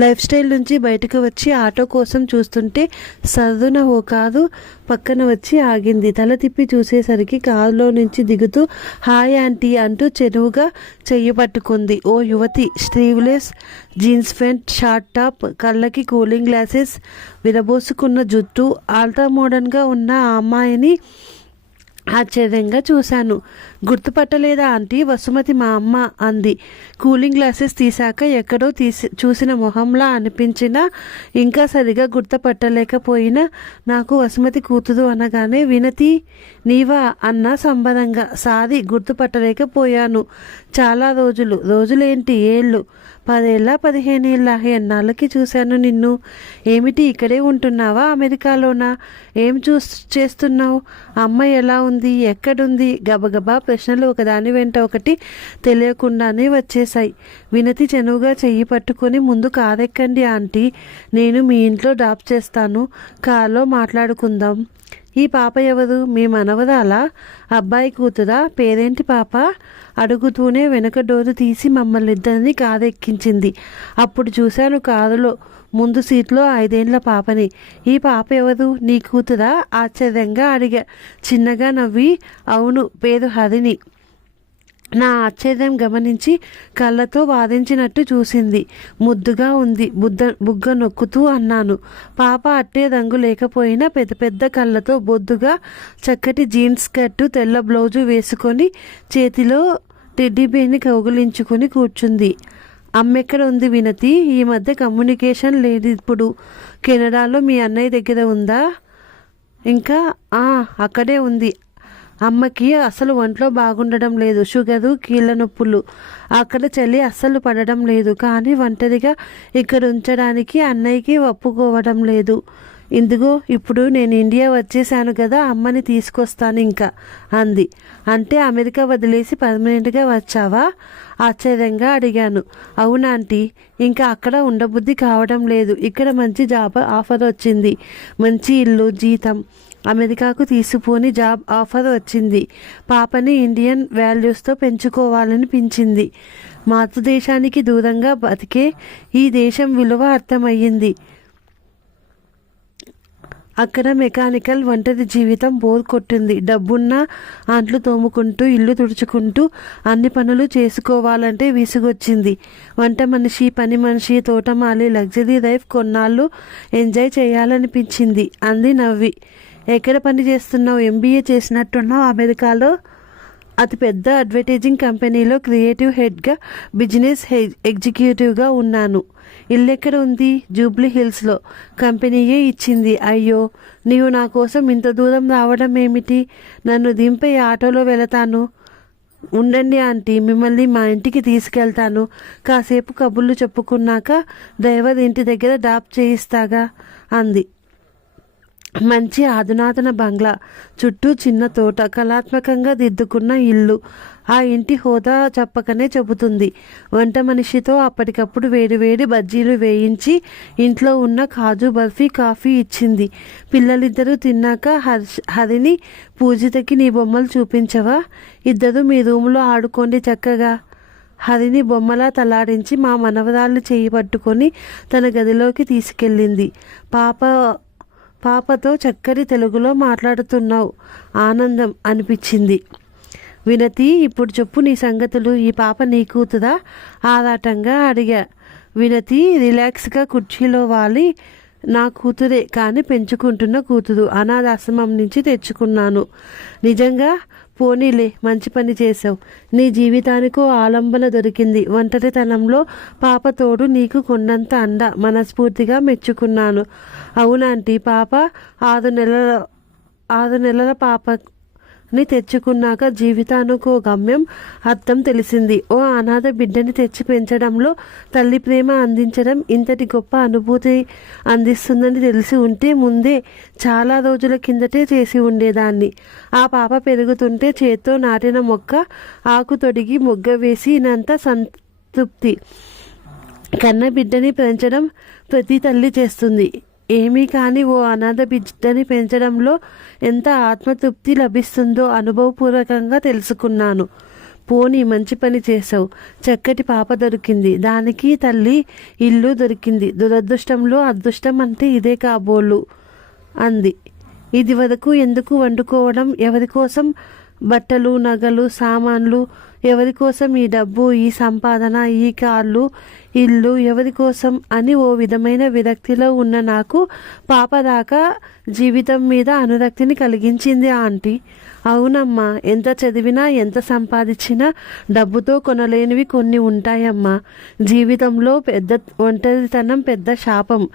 Life style నుంచి బయటకు వచ్చి ఆటో కోసం చూస్తుంటే సర్దున ఓ కారు పక్కన వచ్చి ఆగింది. తల తిప్పి చూసేసరికి కారులో నుంచి దిగుతూ హాయ్ ఆంటీ అంటూ చెరువుగా చెయ్యి పట్టుకుంది. ఓ యువతి sleeveless jeans pant short top కళ్ళకి కూలింగ్ గ్లాసెస్ విరబోసుకున్న జుట్టు ఆల్ట్రా మోడర్న్గా ఉన్న ఆ అమ్మాయిని ఆశ్చర్యంగా చూశాను. గుర్తుపట్టలేదా ఆంటీ? వసుమతి మా అమ్మ అంది. కూలింగ్ గ్లాసెస్ తీశాక ఎక్కడో తీసి చూసిన మొహంలా అనిపించినా ఇంకా సరిగా గుర్తుపట్టలేకపోయినా నాకు వసుమతి కూతురు అనగానే వినతి నీవా అన్న సంబరంగా సాది గుర్తుపట్టలేకపోయాను. చాలా రోజులు రోజులేంటి ఏళ్ళు? పదేళ్ళ పదిహేనేళ్ళ ఎన్నాళ్ళకి చూశాను నిన్ను. ఏమిటి ఇక్కడే ఉంటున్నావా అమెరికాలోనా? ఏం చూ చేస్తున్నావు? అమ్మ ఎలా ఉంది? ఎక్కడుంది? గబగబా ప్రశ్నలు ఒకదాని వెంట ఒకటి తెలియకుండానే వచ్చేశాయి. వినతి చెనువుగా చెయ్యి పట్టుకొని ముందు కారెక్కండి ఆంటీ నేను మీ ఇంట్లో డ్రాప్ చేస్తాను కార్లో మాట్లాడుకుందాం. ఈ పాప ఎవరు? మీ మనవరాలా? అబ్బాయి కూతురా? పేరేంటి పాప? అడుగుతూనే వెనక డోరు తీసి మమ్మల్ని ఇద్దరిని కారెక్కించింది అప్పుడు చూశాను కారులో ముందు సీట్లో ఐదేండ్ల పాపని. ఈ పాప ఎవరు? నీ కూతురా? ఆశ్చర్యంగా అడిగా. చిన్నగా నవ్వి అవును పేరు హరిణి. నా ఆశ్చర్యం గమనించి కళ్ళతో వాదించినట్టు చూసింది. ముద్దుగా ఉంది. బుద్ధ బుగ్గ నొక్కుతూ అన్నాను. పాప అట్టే రంగు లేకపోయినా పెద్ద పెద్ద కళ్ళతో బొద్దుగా చక్కటి జీన్స్ కట్టు తెల్ల బ్లౌజు వేసుకొని చేతిలో టెడ్డీబేని కౌగులించుకొని కూర్చుంది. అమ్మెక్కడ ఉంది వినతి? ఈ మధ్య కమ్యూనికేషన్ లేదు ఇప్పుడు. కెనడాలో మీ అన్నయ్య దగ్గర ఉందా? ఇంకా అక్కడే ఉంది. అమ్మకి అసలు ఒంట్లో బాగుండడం లేదు. షుగరు కీళ్ళ నొప్పులు. అక్కడ చలి అస్సలు పడడం లేదు. కానీ ఒంటరిగా ఇక్కడ ఉంచడానికి అన్నయ్యకి ఒప్పుకోవడం లేదు. ఇందుగో ఇప్పుడు నేను ఇండియా వచ్చేసాను కదా అమ్మని తీసుకొస్తాను ఇంకా అంది. అంటే అమెరికా వదిలేసి పర్మనెంట్గా వచ్చావా? ఆశ్చర్యంగా అడిగాను. అవునా ఆంటీ. ఇంకా అక్కడ ఉండబుద్ధి కావడం లేదు. ఇక్కడ మంచి జాబ్ ఆఫర్ వచ్చింది. మంచి ఇల్లు జీతం. అమెరికాకు తీసుకుని జాబ్ ఆఫర్ వచ్చింది. పాపని ఇండియన్ వాల్యూస్తో పెంచుకోవాలనిపించింది. మాతృదేశానికి దూరంగా బతికే ఈ దేశం విలువ అర్థమయ్యింది. అక్కడ మెకానికల్ ఒంటరి జీవితం బోర్ కొట్టింది. డబ్బున్న అంట్లు తోముకుంటూ ఇల్లు తుడుచుకుంటూ అన్ని పనులు చేసుకోవాలంటే విసుగొచ్చింది. వంట మనిషి పని మనిషి తోటమాలి లగ్జరీ లైఫ్ కొన్నాళ్ళు ఎంజాయ్ చేయాలనిపించింది. అంది నవ్వి. ఎక్కడ పని చేస్తున్నావు? ఎంబీఏ చేసినట్టున్నావు అమెరికాలో? అతి పెద్ద అడ్వర్టైజింగ్ కంపెనీలో క్రియేటివ్ హెడ్గా బిజినెస్ హె ఎగ్జిక్యూటివ్గా ఉన్నాను. ఇల్లు ఎక్కడ ఉంది? జూబ్లీ హిల్స్లో కంపెనీయే ఇచ్చింది. అయ్యో నీవు నా కోసం ఇంత దూరం రావడం ఏమిటి? నన్ను దింపే ఆటోలో వెళతాను. ఉండండి ఆంటీ మిమ్మల్ని మా ఇంటికి తీసుకెళ్తాను. కాసేపు కబుర్లు చెప్పుకున్నాక డ్రైవర్ ఇంటి దగ్గర డాప్ చేయిస్తాగా అంది. మంచి అధునాతన బంగ్లా చుట్టూ చిన్న తోట కళాత్మకంగా దిద్దుకున్న ఇల్లు. ఆ ఇంటి హోదా చెప్పకనే చెబుతుంది. వంట మనిషితో అప్పటికప్పుడు వేడివేడి బజ్జీలు వేయించి ఇంట్లో ఉన్న కాజు బర్ఫీ కాఫీ ఇచ్చింది. పిల్లలిద్దరూ తిన్నాక హర్ష హరిని పూజితకి నీ బొమ్మలు చూపించవా? ఇద్దరు మీ రూములో ఆడుకోండి చక్కగా. హరిని బొమ్మలా తలాడించి మా మనవరాళ్ళు చేయి పట్టుకొని తన గదిలోకి తీసుకెళ్ళింది. పాప పాపతో చక్కని తెలుగులో మాట్లాడుతున్నావు. ఆనందం అనిపించింది. వినతి ఇప్పుడు చెప్పు నీ సంగతులు. ఈ పాప నీ కూతురా? ఆరాటంగా అడిగా. వినతి రిలాక్స్గా కుర్చీలో వాలి. నా కూతురే కానీ పెంచుకుంటున్న కూతురు. అనాథాశ్రమం నుంచి తెచ్చుకున్నాను. నిజంగా పోనీలే మంచి పని చేసావు నీ జీవితానికో ఆలంబన దొరికింది. ఒంటరితనంలో పాప తోడు నీకు కొన్నంత అండ మనస్ఫూర్తిగా మెచ్చుకున్నాను. అవునాంటీ పాప ఆరు నెలల ఆరు నెలల పాప ని తెచ్చుకున్నాక జీవితానికో గమ్యం అర్థం తెలిసింది. ఓ అనాథ బిడ్డని తెచ్చి పెంచడంలో తల్లి ప్రేమ అందించడం ఇంతటి గొప్ప అనుభూతి అందిస్తుందని తెలిసి ఉంటే ముందే చాలా రోజుల కిందటే చేసి ఉండేదాన్ని. ఆ పాప పెరుగుతుంటే చేత్తో నాటిన మొక్క ఆకు తొడిగి మొగ్గ వేసినంత సంతృప్తి. కన్న బిడ్డని పెంచడం ప్రతి తల్లి చేస్తుంది. ఏమీ కాని ఓ అనాథ బిడ్డని పెంచడంలో ఎంత ఆత్మతృప్తి లభిస్తుందో అనుభవపూర్వకంగా తెలుసుకున్నాను. పోనీ మంచి పని చేసావు చక్కటి పాప దొరికింది. దానికి తల్లి ఇల్లు దొరికింది. దురదృష్టంలో అదృష్టం అంటే ఇదే కాబోలు అంది. ఇది వరకు ఎందుకు వండుకోవడం? ఎవరి కోసం? బట్టలు నగలు సామాన్లు ఎవరి కోసం ఈ డబ్బు ఈ సంపాదన ఈ కార్లు ఇల్లు ఎవరి కోసం అని ఓ విధమైన విరక్తిలో ఉన్న నాకు పాప దాకా జీవితం మీద అనురక్తిని కలిగించింది ఆంటీ. అవునమ్మా ఎంత చదివినా ఎంత సంపాదించినా డబ్బుతో కొనలేనివి కొన్ని ఉంటాయమ్మా. జీవితంలో పెద్ద ఒంటరితనం పెద్ద శాపం.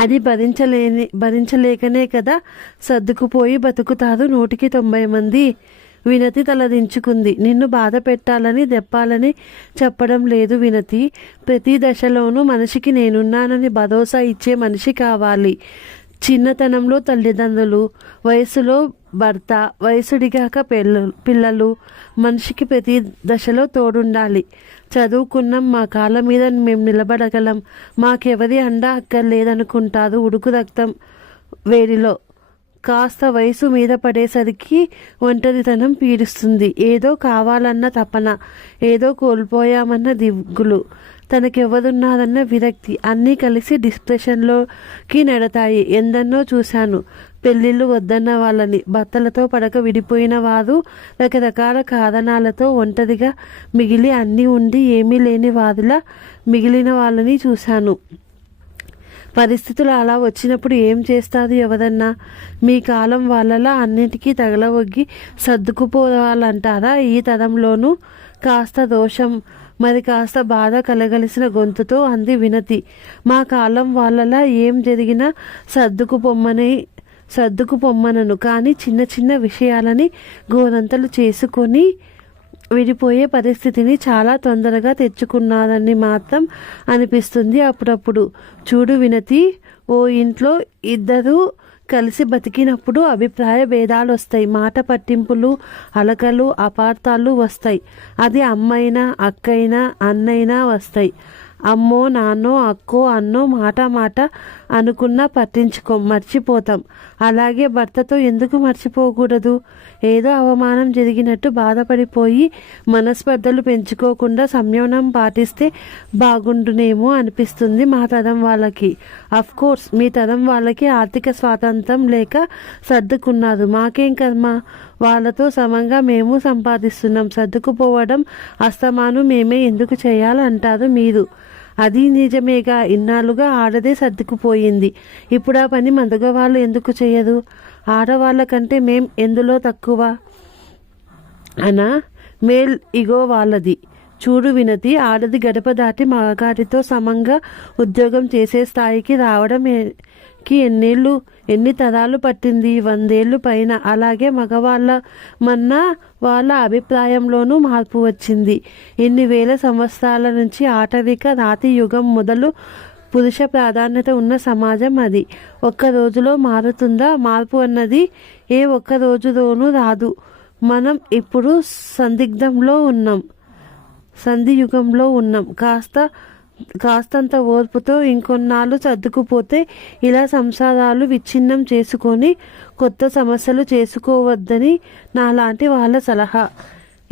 అది భరించలేని భరించలేకనే కదా సర్దుకుపోయి బతుకుతారు నూటికి తొంభై మంది. వినతి తలదించుకుంది. నిన్ను బాధ పెట్టాలని దెప్పాలని చెప్పడం లేదు వినతి. ప్రతి దశలోనూ మనిషికి నేనున్నానని భరోసా ఇచ్చే మనిషి కావాలి. చిన్నతనంలో తల్లిదండ్రులు వయసులో భర్త వయసుడిగాక పిల్ల పిల్లలు. మనిషికి ప్రతి దశలో తోడుండాలి. చదువుకున్నాం మా కాళ్ళ మీద మేము నిలబడగలం. మాకెవరి అండ అక్కర్లేదనుకుంటారు ఉడుకు రక్తం వేడిలో. కాస్త వయసు మీద పడేసరికి ఒంటరితనం పీడిస్తుంది. ఏదో కావాలన్న తపన ఏదో కోల్పోయామన్న దిగులు. తనకెవరున్నారన్న విరక్తి అన్నీ కలిసి డిస్ప్రెషన్లోకి నడతాయి. ఎందన్నో చూశాను. పెళ్ళిళ్ళు వద్దన్న వాళ్ళని. భర్తలతో పడక విడిపోయిన వారు రకరకాల కారణాలతో ఒంటరిగా మిగిలి అన్నీ ఉండి ఏమీ లేని వారిలా మిగిలిన వాళ్ళని చూశాను. పరిస్థితులు అలా వచ్చినప్పుడు ఏం చేస్తారు ఎవరన్నా? మీ కాలం వాళ్ళలా అన్నిటికీ తగలవొగ్గి సర్దుకుపోవాలంటారా ఈ తరంలోనూ? కాస్త దోషం మరి కాస్త బాధ కలగలిసిన గొంతుతో అంది వినతి. మా కాలం వాళ్ళలా ఏం జరిగినా సర్దుకుపోమ్మని సర్దుకుపోమ్మనను కానీ చిన్న చిన్న విషయాలని గోరంతలు చేసుకొని విడిపోయే పరిస్థితిని చాలా తొందరగా తెచ్చుకున్నారని మాత్రం అనిపిస్తుంది అప్పుడప్పుడు. చూడు వినతి ఓ ఇంట్లో ఇద్దరు కలిసి బతికినప్పుడు అభిప్రాయ భేదాలు వస్తాయి మాట పట్టింపులు అలకలు అపార్థాలు వస్తాయి. అది అమ్మైనా అక్కైనా అన్నైనా వస్తాయి. అమ్మో నాన్నో అక్కో అన్నో మాట మాట అనుకున్నా పట్టించుకోం మర్చిపోతాం. అలాగే భర్తతో ఎందుకు మర్చిపోకూడదు? ఏదో అవమానం జరిగినట్టు బాధపడిపోయి మనస్పర్ధలు పెంచుకోకుండా సంయమనం పాటిస్తే బాగుండునేమో అనిపిస్తుంది మా తరం వాళ్ళకి. అఫ్ కోర్స్ మీ తరం వాళ్ళకి ఆర్థిక స్వాతంత్రం లేక సర్దుకున్నారు. మాకేం కర్మ? వాళ్ళతో సమంగా మేము సంపాదిస్తున్నాం. సర్దుకుపోవడం అస్తమాను మేమే ఎందుకు చేయాలంటారు మీరు? అది నిజమేగా. ఇన్నాళ్ళుగా ఆడదే సర్దుకుపోయింది. ఇప్పుడు ఆ పని మగవాళ్ళు ఎందుకు చేయరు ఆడవాళ్ళ కంటే మేం ఎందులో తక్కువ? అనా మేల్ ఇగో వాళ్ళది. చూడు వినతి ఆడది గడప దాటి మగగారితో సమంగా ఉద్యోగం చేసే స్థాయికి రావడం కి ఎన్నేళ్ళు ఎన్ని తరాలు పట్టింది? వందేళ్ళు పైన. అలాగే మగవాళ్ళ మన్నా వాళ్ళ అభిప్రాయంలోనూ మార్పు వచ్చింది. ఎన్ని వేల సంవత్సరాల నుంచి ఆటవిక రాతి యుగం మొదలు పురుష ప్రాధాన్యత ఉన్న సమాజం అది. ఒక్క రోజులో మారుతుందా? మార్పు అన్నది ఏ ఒక్క రోజులోనూ రాదు. మనం ఇప్పుడు సందిగ్ధంలో ఉన్నాం. సంధి యుగంలో ఉన్నాం. కాస్త కాస్తంత ఓర్పుతో ఇంకొన్నాళ్ళు సర్దుకుపోతే ఇలా సంసారాలు విచ్ఛిన్నం చేసుకొని కొత్త సమస్యలు చేసుకోవద్దని నాలాంటి వాళ్ళ సలహా.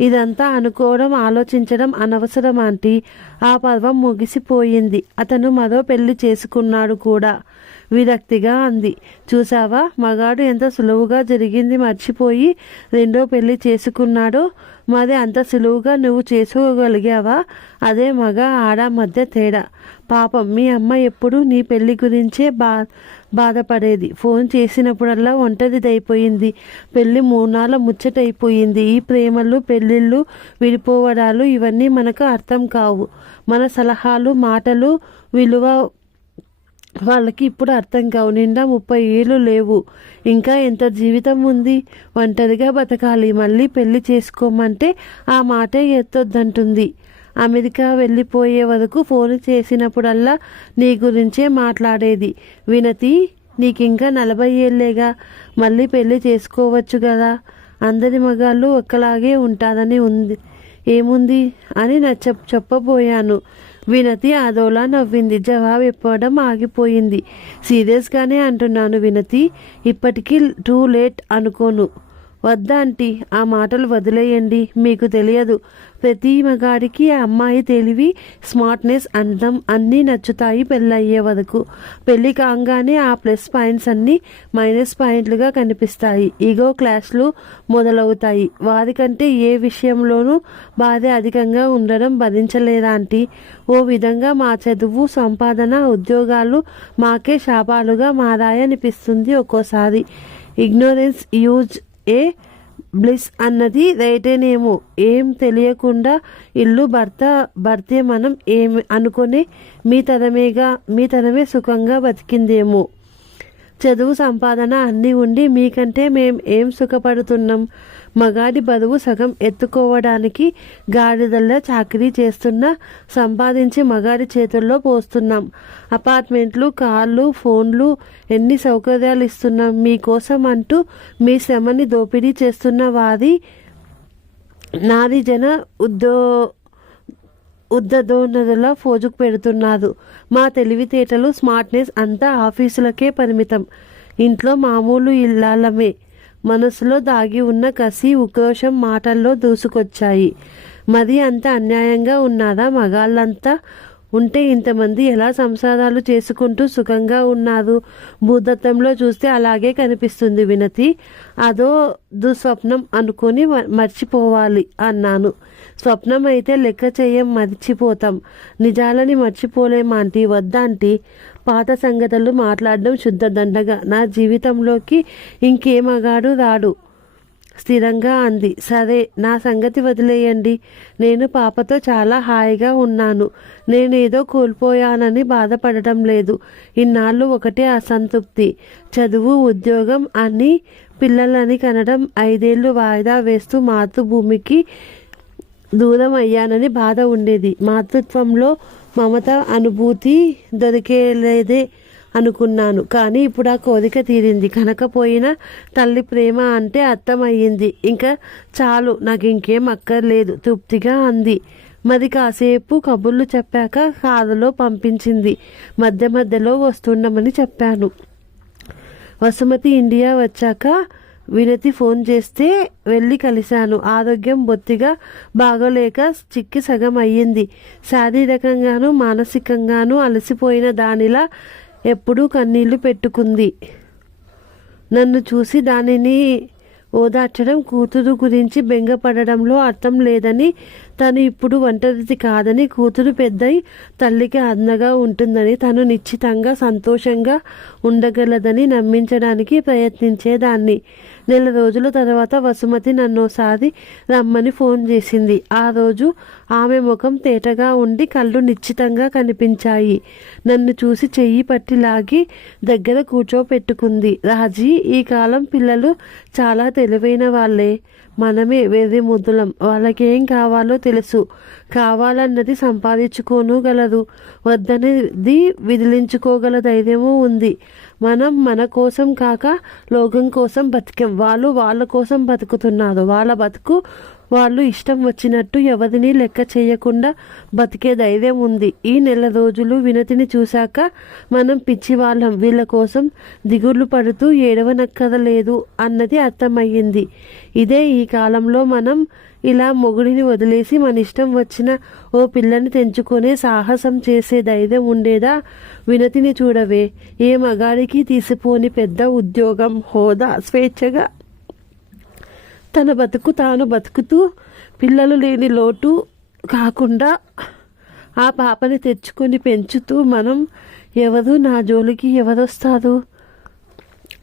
ఇదంతా అనుకోవడం ఆలోచించడం అనవసరం ఆంటీ. ఆ పర్వం ముగిసిపోయింది. అతను మరో పెళ్ళి చేసుకున్నాడు కూడా. విరక్తిగా అంది. చూసావా మగాడు ఎంత సులువుగా జరిగింది మర్చిపోయి రెండో పెళ్ళి చేసుకున్నాడో. మరి అంత సులువుగా నువ్వు చేసుకోగలిగావా? అదే మగ ఆడ మధ్య తేడా. పాపం మీ అమ్మ ఎప్పుడు నీ పెళ్ళి గురించే బా బాధపడేది. ఫోన్ చేసినప్పుడల్లా ఒంటరిదైపోయింది. పెళ్ళి మూనాల ముచ్చటైపోయింది. ఈ ప్రేమలు పెళ్ళిళ్ళు విడిపోవడాలు ఇవన్నీ మనకు అర్థం కావు. మన సలహాలు మాటలు విలువ వాళ్ళకి ఇప్పుడు అర్థం కావు. నిండా ముప్పై ఏళ్ళు లేవు. ఇంకా ఎంత జీవితం ఉంది? ఒంటరిగా బతకాలి. మళ్ళీ పెళ్ళి చేసుకోమంటే ఆ మాటే ఎత్తొద్దంటుంది. అమెరికా వెళ్ళిపోయే వరకు ఫోన్ చేసినప్పుడల్లా నీ గురించే మాట్లాడేది. వినతి నీకింకా నలభై ఏళ్ళేగా. మళ్ళీ పెళ్ళి చేసుకోవచ్చు కదా. అందరి మగాళ్ళు ఒక్కలాగే ఉంటారని ఉంది. ఏముంది? అని నా చెప్ చెప్పబోయాను. వినతి అదోలా నవ్వింది. జవాబు ఇవ్వడం ఆగిపోయింది. సీరియస్గానే అంటున్నాను వినతి. ఇప్పటికీ టూ లేట్ అనుకోను. వద్దా ఆంటీ? ఆ మాటలు వదిలేయండి. మీకు తెలియదు. ప్రతి మగాడికి ఆ అమ్మాయి తెలివి స్మార్ట్నెస్ అందం అన్నీ నచ్చుతాయి పెళ్ళయ్యే వరకు. పెళ్ళి కాగానే ఆ ప్లస్ పాయింట్స్ అన్నీ మైనస్ పాయింట్లుగా కనిపిస్తాయి. ఈగో క్లాస్లు మొదలవుతాయి. వారికంటే ఏ విషయంలోనూ బాధ అధికంగా ఉండడం భరించలేదాంటి ఓ విధంగా మా చదువు సంపాదన ఉద్యోగాలు మాకే శాపాలుగా మారాయనిపిస్తుంది ఒక్కోసారి. ఇగ్నోరెన్స్ యూజ్ ఏ బ్లిస్ అన్నది రైటేనేమో. ఏం తెలియకుండా ఇల్లు భర్త భర్తే మనం ఏమి అనుకుని మీ తరమేగా మీ తరమే సుఖంగా బతికిందేమో. చదువు సంపాదన అన్నీ ఉండి మీకంటే మేం ఏం సుఖపడుతున్నాం? మగాడి బరువు సగం ఎత్తుకోవడానికి గాడిదల్లో చాకరీ చేస్తున్నా సంపాదించి మగాడి చేతుల్లో పోస్తున్నాం. అపార్ట్మెంట్లు కార్లు ఫోన్లు ఎన్ని సౌకర్యాలు ఇస్తున్నాం? మీకోసం అంటూ మీ శ్రమని దోపిడీ చేస్తున్న వారి నాది జన ఉద్యో ఉద్దదోన్నదలా ఫోజుకు పెడుతున్నారు మా తెలివితేటలు స్మార్ట్నెస్ అంతా ఆఫీసులకే పరిమితం. ఇంట్లో మామూలు ఇల్లాలమే. మనసులో దాగి ఉన్న కసి ఉక్రోషం మాటల్లో దూసుకొచ్చాయి. మరి అంత అన్యాయంగా ఉన్నారా మగాళ్ళంతా? ఉంటే ఇంతమంది ఎలా సంసారాలు చేసుకుంటూ సుఖంగా ఉన్నారు? భూదత్తంలో చూస్తే అలాగే కనిపిస్తుంది వినతి. అదో దుస్వప్నం అనుకొని మ- మర్చిపోవాలి అన్నాను. స్వప్నం అయితే లెక్క చేయం మర్చిపోతాం. నిజాలని మర్చిపోలేమాంటి వద్దాంటి పాత సంగతులు మాట్లాడడం శుద్ధ దండగా. నా జీవితంలోకి ఇంకేమగాడు రాడు. స్థిరంగా అంది. సరే నా సంగతి వదిలేయండి. నేను పాపతో చాలా హాయిగా ఉన్నాను. నేనేదో కోల్పోయానని బాధపడటం లేదు. ఇన్నాళ్ళు ఒకటే అసంతృప్తి. చదువు ఉద్యోగం అని పిల్లలని కనడం ఐదేళ్ళు వాయిదా వేస్తూ మాతృభూమికి దూరం అయ్యానని బాధ ఉండేది. మాతృత్వంలో మమత అనుభూతి దొరికేలేదే. అనుకున్నాను. కానీ ఇప్పుడు ఆ కోరిక తీరింది. కనకపోయినా తల్లి ప్రేమ అంటే అర్థమయ్యింది. ఇంకా చాలు నాకు ఇంకేం అక్కర్లేదు. తృప్తిగా అంది. మరి కాసేపు కబుర్లు చెప్పాక కారులో పంపించింది. మధ్య మధ్యలో వస్తుండమని చెప్పాను. వసుమతి ఇండియా వచ్చాక వినతి ఫోన్ చేస్తే వెళ్ళి కలిశాను. ఆరోగ్యం బొత్తిగా బాగోలేక చిక్కి సగం అయ్యింది. శారీరకంగాను మానసికంగాను అలసిపోయిన దానిలా ఎప్పుడూ కన్నీళ్ళు పెట్టుకుంది. నన్ను చూసి దానిని ఓదార్చడం కూతురు గురించి బెంగపడడంలో అర్థం లేదని తను ఇప్పుడు ఒంటరిది కాదని కూతురు పెద్దయి తల్లికి అండగా ఉంటుందని తను నిశ్చితంగా సంతోషంగా ఉండగలదని నమ్మించడానికి ప్రయత్నించేదాన్ని. నెల రోజుల తర్వాత వసుమతి నన్నోసారి రమ్మని ఫోన్ చేసింది. ఆ రోజు ఆమె ముఖం తేటగా ఉండి కళ్ళు నిశ్చితంగా కనిపించాయి. నన్ను చూసి చెయ్యి పట్టి లాగి దగ్గర కూర్చోపెట్టుకుంది. రాజీ ఈ కాలం పిల్లలు చాలా తెలివైన వాళ్ళే. మనమే వెర్రి ముద్దులం. వాళ్ళకేం కావాలో తెలుసు. కావాలన్నది సంపాదించుకోనుగలదు వద్దనేది విదిలించుకోగల ధైర్యము ఉంది. మనం మన కోసం కాక లోకం కోసం బతికాం. వాళ్ళు వాళ్ళ కోసం బతుకుతున్నారు. వాళ్ళ బతుకు వాళ్ళు ఇష్టం వచ్చినట్టు ఎవరిని లెక్క చేయకుండా బతికే ధైర్యం ఉంది. ఈ నెల రోజులు వినతిని చూశాక మనం పిచ్చి వాళ్ళం వీళ్ళ కోసం దిగుళ్ళు పడుతూ ఏడవనక్కరలేదు అన్నది అర్థమయ్యింది. ఇదే ఈ కాలంలో మనం ఇలా మొగుడిని వదిలేసి మన ఇష్టం వచ్చిన ఓ పిల్లని తెంచుకునే సాహసం చేసే ధైర్యం ఉండేదా? వినతిని చూడవే. ఏ మగాడికి తీసిపోని పెద్ద ఉద్యోగం హోదా స్వేచ్ఛగా తన బతుకు తాను బతుకుతూ పిల్లలు లేని లోటు కాకుండా ఆ పాపని తెచ్చుకొని పెంచుతూ మనం ఎవరు నా జోలికి ఎవరొస్తారు?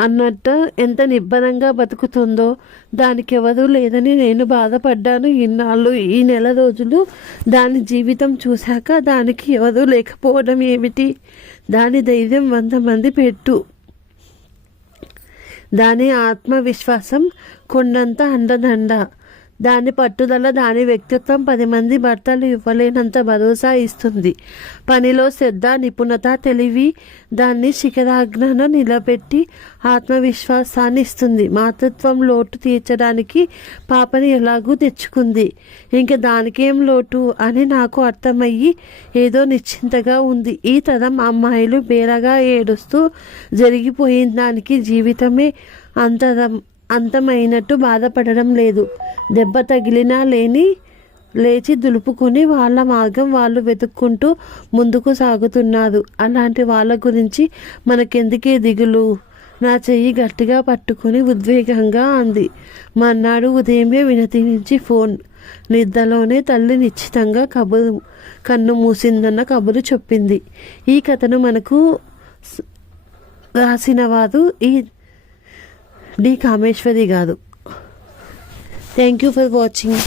అన్నట్టు ఎంత నిబ్బరంగా బతుకుతుందో దానికి ఎవరు లేదని నేను బాధపడ్డాను. ఇన్నాళ్ళు ఈ నెల రోజులు దాని జీవితం చూశాక దానికి ఎవరు లేకపోవడం ఏమిటి? దాని ధైర్యం వంద మంది పెట్టు. దాని ఆత్మవిశ్వాసం కొండంత అండదండ. దాని పట్టుదల దాని వ్యక్తిత్వం పది మంది భర్తలు ఇవ్వలేనంత భరోసా ఇస్తుంది. పనిలో శ్రద్ధ నిపుణత తెలివి దాన్ని శిఖరాజ్ఞను నిలబెట్టి ఆత్మవిశ్వాసాన్ని ఇస్తుంది. మాతృత్వం లోటు తీర్చడానికి పాపని ఎలాగూ తెచ్చుకుంది. ఇంక దానికేం లోటు అని నాకు అర్థమయ్యి ఏదో నిశ్చింతగా ఉంది. ఈ తరం అమ్మాయిలు బేరగా ఏడుస్తూ జరిగిపోయిన దానికి జీవితమే అంతరం. అంతమైనట్టు బాధపడడం లేదు. దెబ్బ తగిలినా లేని లేచి దులుపుకొని వాళ్ళ మార్గం వాళ్ళు వెతుక్కుంటూ ముందుకు సాగుతున్నారు అలాంటి వాళ్ళ గురించి మనకెందుకే దిగులు? నా చెయ్యి గట్టిగా పట్టుకొని ఉద్వేగంగా అంది. మర్నాడు ఉదయమే వినతి నుంచి ఫోన్. నిద్రలోనే తల్లి నిశ్చితంగా కబురు కన్ను మూసిందన్న కబురు చెప్పింది. ఈ కథను మనకు రాసిన వారు ఈ డి కామేశ్వరి గారు. Thank you for watching